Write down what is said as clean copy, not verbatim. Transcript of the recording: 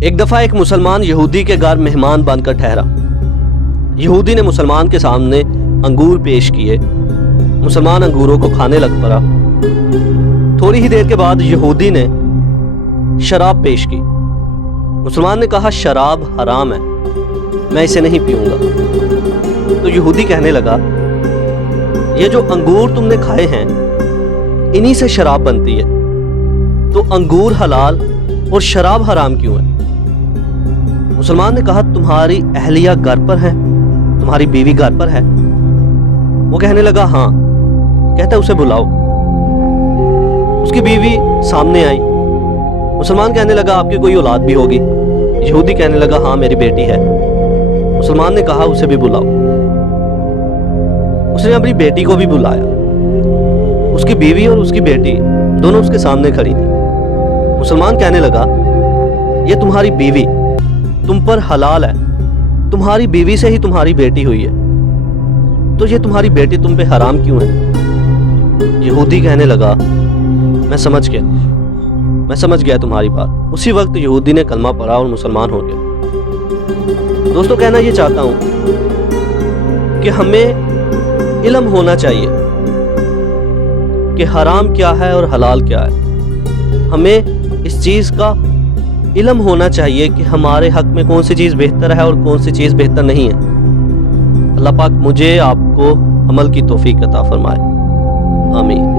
ایک دفعہ ایک مسلمان یہودی کے گھر مہمان بن کر ٹھہرا۔ یہودی نے مسلمان کے سامنے انگور پیش کیے۔ مسلمان انگوروں کو کھانے لگ پڑا۔ تھوڑی ہی دیر کے بعد یہودی نے شراب پیش کی۔ مسلمان نے کہا شراب حرام ہے، میں اسے نہیں پیوں گا۔ تو یہودی کہنے لگا یہ جو انگور تم نے کھائے ہیں انہی سے شراب بنتی ہے، تو انگور حلال اور شراب حرام کیوں ہے؟ مسلمان نے کہا تمہاری اہلیہ گھر پر ہے، تمہاری بیوی گھر پر ہے؟ وہ کہنے لگا ہاں۔ کہتا اسے بلاؤ۔ اس کی بیوی سامنے آئی۔ مسلمان کہنے لگا آپ کی کوئی اولاد بھی ہوگی؟ یہودی کہنے لگا ہاں میری بیٹی ہے۔ مسلمان نے کہا اسے بھی بلاؤ۔ اس نے اپنی بیٹی کو بھی بلایا۔ اس کی بیوی اور اس کی بیٹی دونوں اس کے سامنے کھڑی تھی۔ مسلمان کہنے لگا یہ تمہاری بیوی تم پر حلال ہے، تمہاری بیوی سے ہی تمہاری بیٹی ہوئی ہے، تو یہ تمہاری بیٹی تم پہ حرام کیوں ہے؟ یہودی کہنے لگا میں سمجھ گیا تمہاری بات۔ اسی وقت یہودی نے کلمہ پڑھا اور مسلمان ہو گیا۔ دوستو کہنا یہ چاہتا ہوں کہ ہمیں علم ہونا چاہیے کہ حرام کیا ہے اور حلال کیا ہے۔ ہمیں اس چیز کا علم ہونا چاہیے کہ ہمارے حق میں کون سی چیز بہتر ہے اور کون سی چیز بہتر نہیں ہے۔ اللہ پاک مجھے آپ کو عمل کی توفیق عطا فرمائے، آمین۔